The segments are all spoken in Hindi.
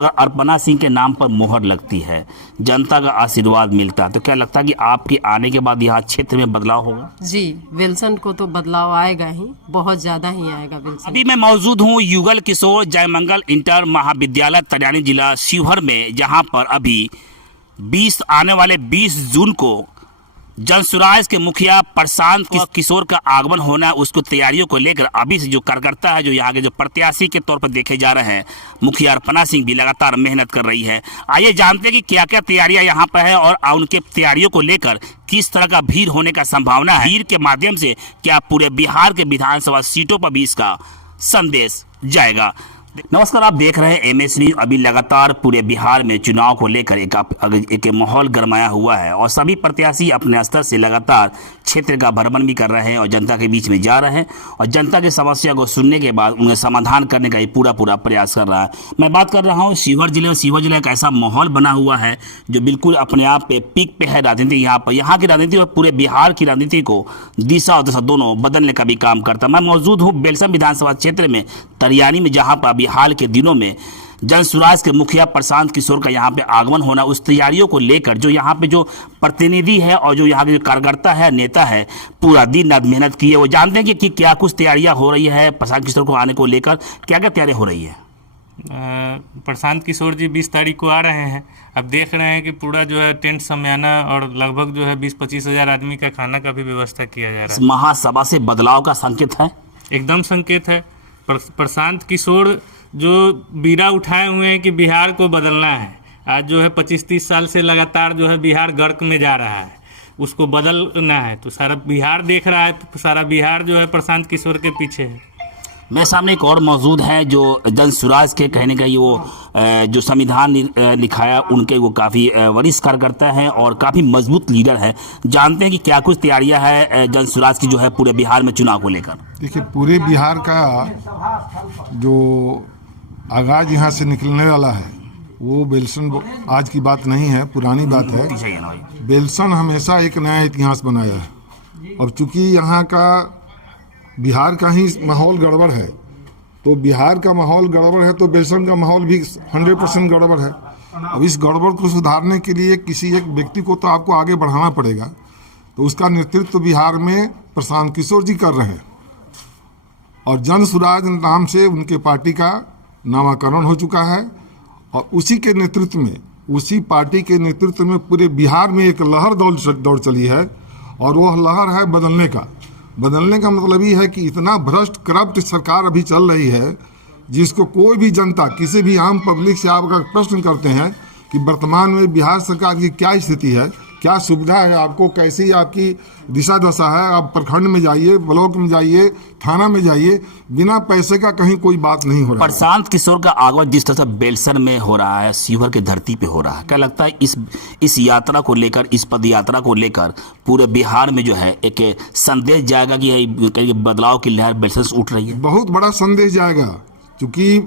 अगर अर्पणा सिंह के नाम पर मोहर लगती है, जनता का आशीर्वाद मिलता है, तो क्या लगता है कि आपके आने के बाद यहाँ क्षेत्र में बदलाव होगा? जी, विल्सन को तो बदलाव आएगा ही, बहुत ज़्यादा ही आएगा विल्सन। अभी मैं मौजूद हूँ युगल किशोर जयमंगल इंटर महाविद्यालय तरियानी जिला शिवहर में, जहाँ पर अभी आने वाले 20 जून को जनसुराज के मुखिया प्रशांत किशोर का आगमन होना है। उसको तैयारियों को लेकर अभी से जो कार्यकर्ता है, जो यहाँ के जो प्रत्याशी के तौर पर देखे जा रहे हैं, मुखिया अर्पणा सिंह भी लगातार मेहनत कर रही है। आइए जानते हैं कि क्या क्या तैयारियां यहाँ पर है और उनके तैयारियों को लेकर किस तरह का भीड़ होने का संभावना है। भीड़ के माध्यम से क्या पूरे बिहार के विधानसभा सीटों पर भी इसका संदेश जाएगा। नमस्कार, आप देख रहे हैं एमएस न्यूज। अभी लगातार पूरे बिहार में चुनाव को लेकर एक माहौल गरमाया हुआ है और सभी प्रत्याशी अपने स्तर से लगातार क्षेत्र का भ्रमण भी कर रहे हैं और जनता के बीच में जा रहे हैं और जनता की समस्या को सुनने के बाद उन्हें समाधान करने का पूरा प्रयास कर रहा है। मैं बात कर रहा हूँ शिवहर जिले में। शिवहर जिले का ऐसा माहौल बना हुआ है जो बिल्कुल अपने आप पे पीक पे है राजनीति। यहाँ की राजनीति और पूरे बिहार की राजनीति को दिशा और दशा दोनों बदलने का भी काम करता है। मैं मौजूद हूँ बेलसम विधानसभा क्षेत्र में तरियानी में, जहाँ पर अभी हाल के दिनों में जनसुराज के मुखिया प्रशांत किशोर का यहाँ पे आगमन होना, उस तैयारियों को लेकर जो यहाँ पे जो प्रतिनिधि है और जो यहाँ के जो कार्यकर्ता है, नेता है, पूरा दिन रात मेहनत की है। वो जानते हैं कि क्या कुछ तैयारियां हो रही है प्रशांत किशोर को आने को लेकर, क्या क्या तैयारी हो रही है। प्रशांत किशोर जी 20 तारीख को आ रहे हैं। अब देख रहे हैं कि पूरा जो है टेंट समियाना और लगभग जो है 20-25 हज़ार आदमी का खाना का भी व्यवस्था किया जा रहा है। महासभा से बदलाव का संकेत है, एकदम संकेत है। प्रशांत किशोर जो बीड़ा उठाए हुए हैं कि बिहार को बदलना है, आज जो है 25-30 साल से लगातार जो है बिहार गर्क में जा रहा है, उसको बदलना है। तो सारा बिहार देख रहा है, तो सारा बिहार जो है प्रशांत किशोर के पीछे है। मेरे सामने एक और मौजूद है जो जनसुराज के कहने का, ये वो जो संविधान लिखाया उनके वो काफ़ी वरिष्ठ कार्यकर्ता हैं और काफ़ी मजबूत लीडर है। जानते हैं कि क्या कुछ तैयारियां है जनसुराज की जो है पूरे बिहार में चुनाव को लेकर। देखिए, पूरे बिहार का जो आगाज यहाँ से निकलने वाला है वो बेलसन आज की बात नहीं है, पुरानी बात है। बेलसन हमेशा एक नया इतिहास बनाया है। अब चूंकि यहाँ का बिहार का ही माहौल गड़बड़ है, तो बिहार का माहौल गड़बड़ है तो बेलसन का माहौल भी 100% गड़बड़ है। अब इस गड़बड़ को सुधारने के लिए किसी एक व्यक्ति को तो आपको आगे बढ़ाना पड़ेगा, तो उसका नेतृत्व बिहार में प्रशांत किशोर जी कर रहे हैं और जनसुराज नाम से उनके पार्टी का नामकरण हो चुका है और उसी के नेतृत्व में, उसी पार्टी के नेतृत्व में पूरे बिहार में एक लहर दौड़ चली है और वह लहर है बदलने का। बदलने का मतलब ये है कि इतना भ्रष्ट करप्ट सरकार अभी चल रही है जिसको कोई भी जनता, किसी भी आम पब्लिक से आप अगर प्रश्न करते हैं कि वर्तमान में बिहार सरकार की क्या स्थिति है, क्या सुविधा है आपको, कैसी आपकी दिशा दशा है, आप प्रखंड में जाइए, ब्लॉक में जाइए, थाना में जाइए, बिना पैसे का कहीं कोई बात नहीं हो रहा है। प्रशांत किशोर का आगमन जिस तरह से बेलसन में हो रहा है, शिवहर की धरती पे हो रहा है, क्या लगता है इस यात्रा को लेकर, इस पद यात्रा को लेकर पूरे बिहार में जो है एक संदेश जाएगा कि बदलाव की लहर बेलसन से उठ रही है? बहुत बड़ा संदेश जाएगा, क्योंकि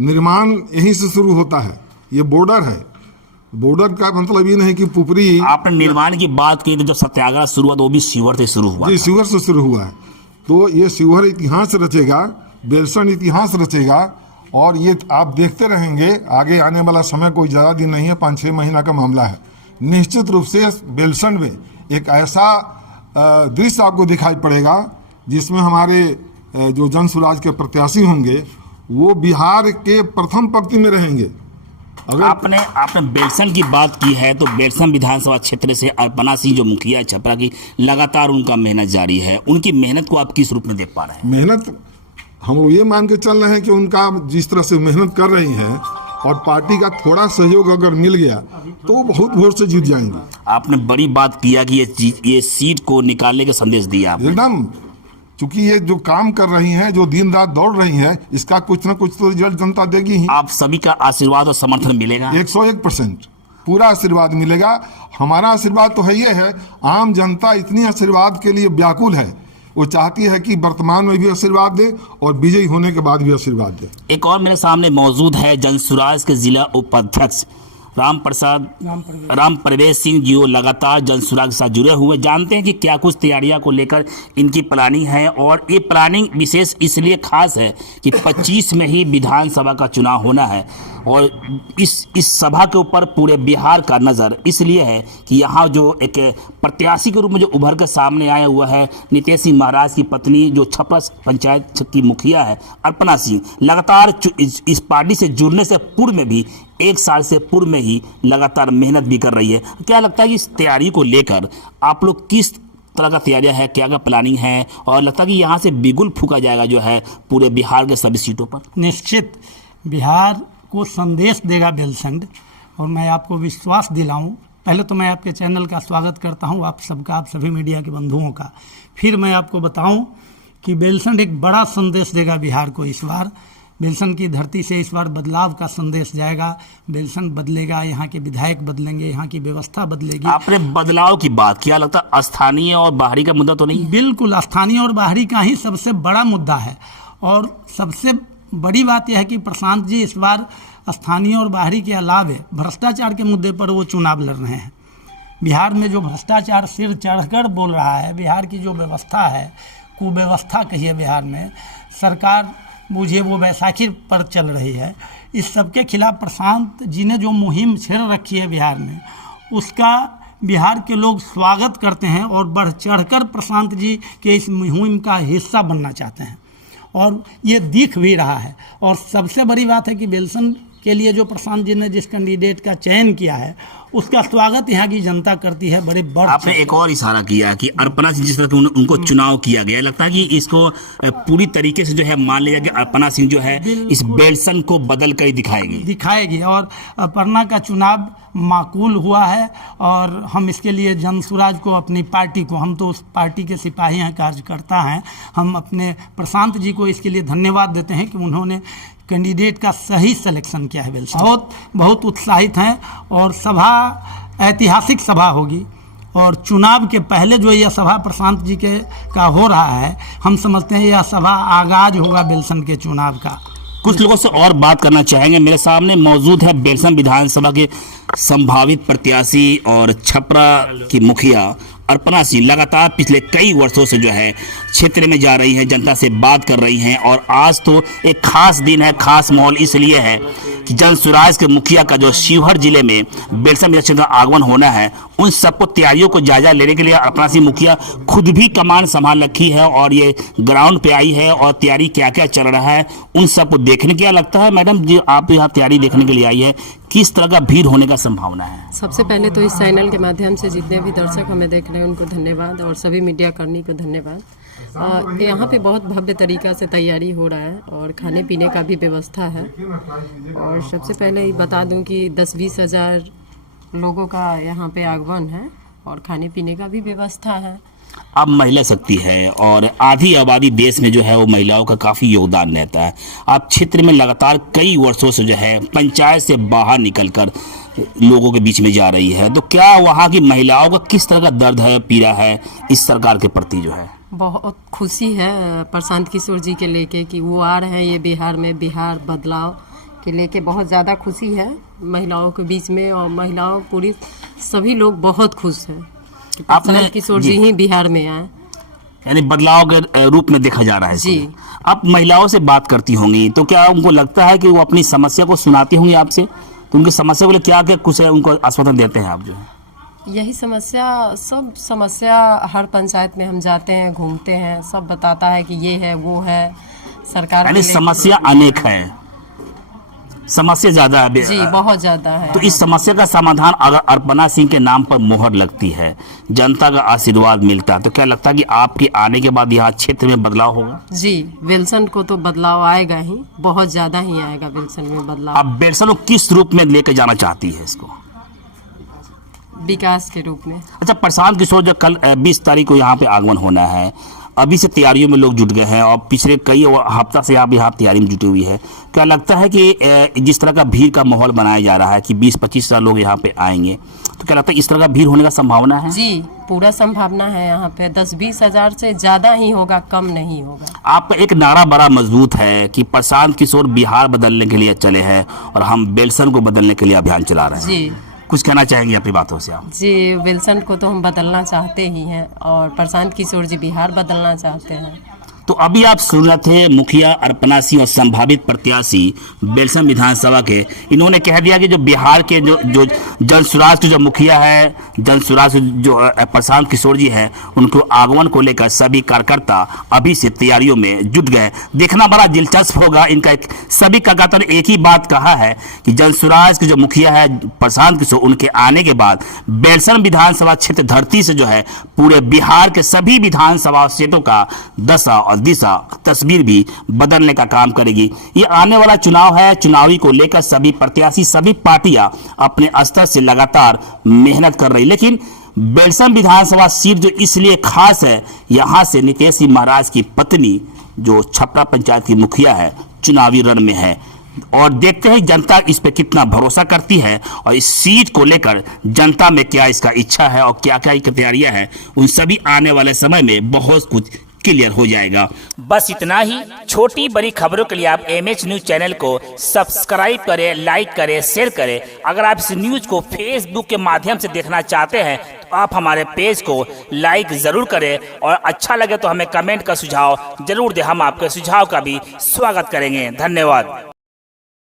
निर्माण यहीं से शुरू होता है। ये बॉर्डर है, बॉर्डर का मतलब ये नहीं कि पुपरी। आपने निर्माण की बात की तो जब सत्याग्रह शुरू हुआ तो वो भी शिवहर से शुरू हुआ। जी, शिवहर से शुरू हुआ है। तो ये शिवहर इतिहास रचेगा, बेलसन इतिहास रचेगा और ये आप देखते रहेंगे। आगे आने वाला समय कोई ज़्यादा दिन नहीं है, 5-6 महीना का मामला है। निश्चित रूप से बेलसन में एक ऐसा दृश्य आपको दिखाई पड़ेगा जिसमें हमारे जो जनसुराज के प्रत्याशी होंगे वो बिहार के प्रथम पंक्ति में रहेंगे। अगर आपने बेलसन की बात की है तो बेलसन विधानसभा क्षेत्र से अर्पणा सिंह जो मुखिया छपरा की, लगातार उनका मेहनत जारी है। उनकी मेहनत को आप किस रूप में देख पा रहे हैं? मेहनत हम लोग ये मान के चल रहे हैं कि उनका जिस तरह से मेहनत कर रही हैं और पार्टी का थोड़ा सहयोग अगर मिल गया तो बहुत वोट से जीत जाएंगे। आपने बड़ी बात किया कि ये सीट को निकालने का संदेश दिया एकदम, चूंकि ये जो काम कर रही हैं, जो दिन रात दौड़ रही हैं, इसका कुछ ना कुछ तो रिजल्ट जनता देगी ही। आप सभी का आशीर्वाद और समर्थन मिलेगा? 101% पूरा आशीर्वाद मिलेगा। हमारा आशीर्वाद तो है, ये है आम जनता इतनी आशीर्वाद के लिए व्याकुल है, वो चाहती है कि वर्तमान में भी आशीर्वाद दे और विजयी होने के बाद भी आशीर्वाद दे। एक और मेरे सामने मौजूद है जनसुराज के जिला उपाध्यक्ष राम प्रवेश सिंह जी लगातार जनसुराग के साथ जुड़े हुए, जानते हैं कि क्या कुछ तैयारियां को लेकर इनकी प्लानिंग है। और ये प्लानिंग विशेष इसलिए खास है कि 25 में ही विधानसभा का चुनाव होना है और इस सभा के ऊपर पूरे बिहार का नज़र इसलिए है कि यहाँ जो एक प्रत्याशी के रूप में जो उभर कर सामने आया हुआ है नीतीश सिंह महाराज की पत्नी, जो छपरा पंचायत की मुखिया है अर्पणा सिंह, लगातार इस पार्टी से जुड़ने से पूर्व में भी 1 साल से पूर्व में ही लगातार मेहनत भी कर रही है। क्या लगता है कि इस तैयारी को लेकर आप लोग किस तरह का तैयारियां है, क्या क्या प्लानिंग है, और लगता है कि यहाँ से बिगुल फूका जाएगा जो है पूरे बिहार के सभी सीटों पर? निश्चित बिहार को संदेश देगा बेलसंड, और मैं आपको विश्वास दिलाऊं, पहले तो मैं आपके चैनल का स्वागत करता हूं, आप सबका, आप सभी मीडिया के बंधुओं का। फिर मैं आपको बताऊं कि बेलसंड एक बड़ा संदेश देगा बिहार को। इस बार बेलसंड की धरती से इस बार बदलाव का संदेश जाएगा। बेलसंड बदलेगा, यहाँ के विधायक बदलेंगे, यहाँ की व्यवस्था बदलेगी। आपने बदलाव की बात, क्या लगता है स्थानीय और बाहरी का मुद्दा तो नहीं? बिल्कुल, स्थानीय और बाहरी का ही सबसे बड़ा मुद्दा है। और सबसे बड़ी बात यह है कि प्रशांत जी इस बार स्थानीय और बाहरी के अलावे भ्रष्टाचार के मुद्दे पर वो चुनाव लड़ रहे हैं। बिहार में जो भ्रष्टाचार सिर चढ़कर बोल रहा है, बिहार की जो व्यवस्था है, कुव्यवस्था कहिए बिहार में, सरकार मुझे वो बैसाखी पर चल रही है, इस सब के खिलाफ प्रशांत जी ने जो मुहिम छेड़ रखी है बिहार में, उसका बिहार के लोग स्वागत करते हैं और बढ़ चढ़कर प्रशांत जी के इस मुहिम का हिस्सा बनना चाहते हैं, और ये दिख भी रहा है। और सबसे बड़ी बात है कि बेलसंड के लिए जो प्रशांत जी ने जिस कैंडिडेट का चयन किया है, उसका स्वागत यहाँ की जनता करती है बड़े बढ़। आपने एक और इशारा किया कि अर्पणा सिंह जिस तरह उनको चुनाव किया गया, लगता है कि इसको पूरी तरीके से जो है मान लिया कि अर्पणा सिंह जो है इस बेलसंड को बदल कर दिखाएगी। और अर्पणा का चुनाव माकूल हुआ है, और हम इसके लिए जनसुराज को, अपनी पार्टी को, हम तो उस पार्टी के सिपाही हैं, कार्यकर्ता हैं, हम अपने प्रशांत जी को इसके लिए धन्यवाद देते हैं कि उन्होंने कैंडिडेट का सही सिलेक्शन किया है। बेलसंड बहुत उत्साहित हैं, और सभा ऐतिहासिक सभा होगी। और चुनाव के पहले जो यह सभा प्रशांत जी का हो रहा है, हम समझते हैं यह सभा आगाज होगा बेलसंड के चुनाव का। कुछ लोगों से और बात करना चाहेंगे। मेरे सामने मौजूद है बेलसंड विधानसभा के संभावित प्रत्याशी और छपरा की मुखिया अर्पणा सिंह। लगातार पिछले कई वर्षों से जो है क्षेत्र में जा रही हैं, जनता से बात कर रही हैं, और आज तो एक खास दिन है, खास माहौल इसलिए है कि जनसुराज के मुखिया का जो शिवहर जिले में बेलसंड विधानसभा क्षेत्र का आगमन होना है, उन सबको तैयारियों को जायजा लेने के लिए अर्पणा सिंह मुखिया खुद भी कमान संभाल रखी है और ये ग्राउंड पे आई है, और तैयारी क्या क्या चल रहा है उन सबको देखने। क्या लगता है मैडम जी, आप यहाँ तैयारी देखने के लिए आई है, किस तरह का भीड़ होने का संभावना है? सबसे पहले तो इस चैनल के माध्यम से जितने भी दर्शक हमें देख रहे हैं उनको धन्यवाद, और सभी मीडिया कर्मी को धन्यवाद। यहाँ पे बहुत भव्य तरीका से तैयारी हो रहा है, और खाने पीने का भी व्यवस्था है। और सबसे पहले ही बता दूं कि 10-20 हज़ार लोगों का यहाँ पे आगमन है, और खाने पीने का भी व्यवस्था है। अब महिला शक्ति है, और आधी आबादी देश में जो है वो महिलाओं का काफ़ी योगदान रहता है। आप क्षेत्र में लगातार कई वर्षों से जो है पंचायत से बाहर निकलकर लोगों के बीच में जा रही है, तो क्या वहाँ की महिलाओं का किस तरह का दर्द है, पीड़ा है इस सरकार के प्रति? जो है बहुत खुशी है प्रशांत किशोर जी के लेके कि वो आ रहे हैं ये बिहार में, बिहार बदलाव के लेके बहुत ज़्यादा खुशी है महिलाओं के बीच में, और महिलाओं पूरी सभी लोग बहुत खुश हैं कि प्रशांत किशोर जी ही बिहार में आए, यानी बदलाव के रूप में देखा जा रहा है जी। आप महिलाओं से बात करती होंगी, तो क्या उनको लगता है कि वो अपनी समस्या को सुनाती होंगी आपसे, तो उनकी समस्या को लिए क्या क्या कुछ है उनको आश्वासन देते हैं आप? जो है यही समस्या, सब समस्या हर पंचायत में हम जाते हैं, घूमते हैं, सब बताता है कि ये है वो है सरकार। यानी समस्या अनेक है, समस्या ज्यादा है जी, बहुत ज्यादा है। तो इस समस्या का समाधान अगर अर्पणा सिंह के नाम पर मोहर लगती है, जनता का आशीर्वाद मिलता है, तो क्या लगता है कि आपके आने के बाद यहाँ क्षेत्र में बदलाव होगा? जी, बेलसंड को तो बदलाव आएगा ही, बहुत ज्यादा ही आएगा बेलसंड में बदलाव। अब बेलसंड को किस रूप में लेकर जाना चाहती है इसको? विकास के रूप में। अच्छा, प्रशांत किशोर जो कल 20 तारीख को यहाँ पे आगमन होना है, अभी से तैयारियों में लोग जुट गए हैं, और पिछले कई हफ्ता से आप यहाँ तैयारी में जुटी हुई है। क्या लगता है कि जिस तरह का भीड़ का माहौल बनाया जा रहा है कि 20-25 हज़ार लोग यहाँ पे आएंगे, तो क्या लगता है इस तरह का भीड़ होने का संभावना है? जी, पूरा संभावना है। यहाँ पे 10-20 हजार से ज़्यादा ही होगा, कम नहीं होगा। आपका एक नारा बड़ा मजबूत है कि प्रशांत किशोर बिहार बदलने के लिए चले हैं और हम बेलसन को बदलने के लिए अभियान चला रहे हैं। जी, कुछ कहना चाहेंगे अपनी बातों से आप? जी, विल्सन को तो हम बदलना चाहते ही हैं और प्रशांत किशोर जी बिहार बदलना चाहते हैं। तो अभी आप सुन रहे थे मुखिया अर्पणा सिंह और संभावित प्रत्याशी बेलसन विधानसभा के। इन्होंने कह दिया कि जो बिहार के जो जनसुराज के जो मुखिया है, जनसुराज जो प्रशांत किशोर जी हैं, उनको आगमन को लेकर सभी कार्यकर्ता अभी से तैयारियों में जुट गए। देखना बड़ा दिलचस्प होगा इनका। सभी कार्यकर्ता ने एक ही बात कहा है कि जनसुराज के जो मुखिया है प्रशांत किशोर, उनके आने के बाद बेलसन विधानसभा क्षेत्र धरती से जो है पूरे बिहार के सभी विधानसभा क्षेत्रों का दशा और दिशा तस्वीर भी बदलने का काम करेगी। ये आने वाला चुनाव है, चुनावी को लेकर सभी प्रत्याशी, सभी पार्टियां अपने स्तर से लगातार मेहनत कर रही। लेकिन बेलसन विधानसभा सीट जो इसलिए खास है, यहां से नीतीश जी महाराज की पत्नी जो छपरा पंचायत की मुखिया है, चुनावी रण में है और देखते हैं जनता इस पे कितना भरोसा करती है और इस सीट को लेकर जनता में क्या इसका इच्छा है और क्या क्या तैयारियां हैं, उन सभी आने वाले समय में बहुत कुछ क्लियर हो जाएगा। बस इतना ही। छोटी बड़ी खबरों के लिए आप MH न्यूज चैनल को सब्सक्राइब करें, लाइक करें, शेयर करें। अगर आप इस न्यूज को फेसबुक के माध्यम से देखना चाहते हैं तो आप हमारे पेज को लाइक जरूर करें और अच्छा लगे तो हमें कमेंट का सुझाव जरूर दें। हम आपके सुझाव का भी स्वागत करेंगे। धन्यवाद।